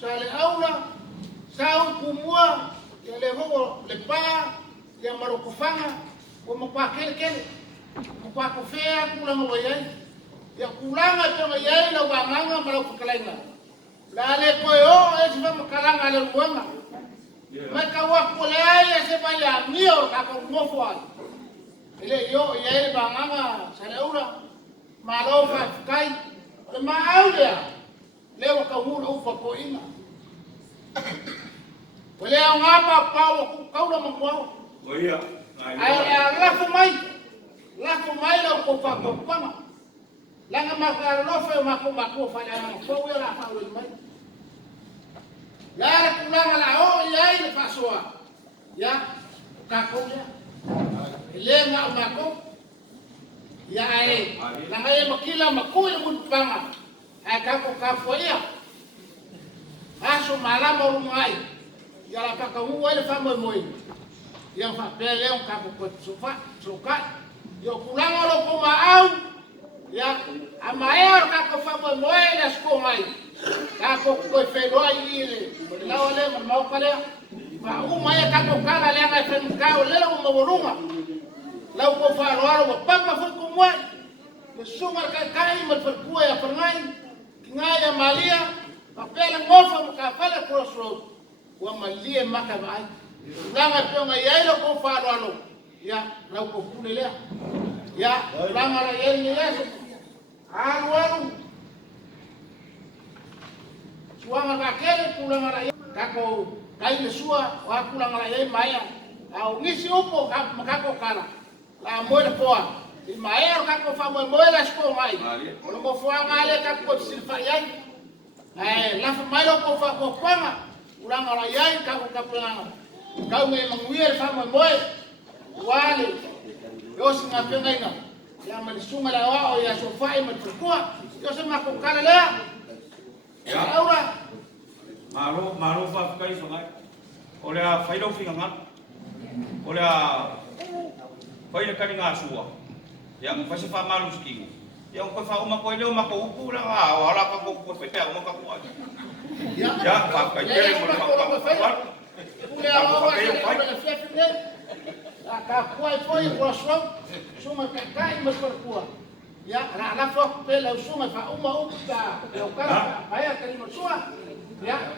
sa le aula sa kumua ya le ho le pa ya marokofanga o mo pa kele mo pa ko fea kula mo yai ya kulanga to yai la wanganga mala ko kalainga la le ko yo e se va kalanga le ruanga ma ka wa ko le ai se pa ya mio ka ko mo fo ai ele yo yai wanganga sa le aula malo fa kai ma aula le wa ka mu o fa ko ina Wale ang ngapa pao kau na mangwao. Oh iya. Ay lafu mai la ko fa ko pama. Langa makaro fe mako fa la ko we la fa lo mai. Ya kulanga la o ya ile paswa. Ya ka ko ya. Ile nga mako. Ya ai. Langa ye makila mako ile mun pama. Ay ka ko ka fo ya. Aso malama rumai. Ya la paka huwa ile famo moi. Ya fa pele on kapo ko sofa. Yo kulanga lo ko maau. Ya amaer ka ko famo moi la sko mai. Ka ko felo ile. La ole mo pale. Fa uma ya ka ko kala le ga fen ka ole lo mo borunga. La ko fa ro papa fu ko moi. Le sumar ka kai mo fa ku ya pernai. Ngaya malia. Papela ngofa mo ka pala crossroad. Wa malie maka vai langa tonga yailo ko falo alo ya la ko kulele ya langa la yeni yeso alu suanga ka kele kulanga la kako kai le sua wa kulanga la yeni maya au ngisi upo ka ko kala la moile poa i maya ka ko fa moile sko mai ono mo fuanga ale ka ko silfa yai la fa mai ko fa ko kwanga Urang orang yai kau kapelang, kau memang wir sama boy, wali, yo singa pengaina, yang menisunga lawa o ya sofa yang menterkuat, yo sama kau kala lah, ya orang, malu fa kai sangai, oleh failo fingangat, oleh failo kani ngasua, yang pasti fa malu sekiu. Yang ko fa uma ko ile uma ko upu la wala ka ko pete uma ka ko ya fa ka kere mo fa ule awa ule fefne ka kuai foi proswa suma ka kai mo perkua ya la fo pela suma fa uma upta eu cara aya kali mo sua ya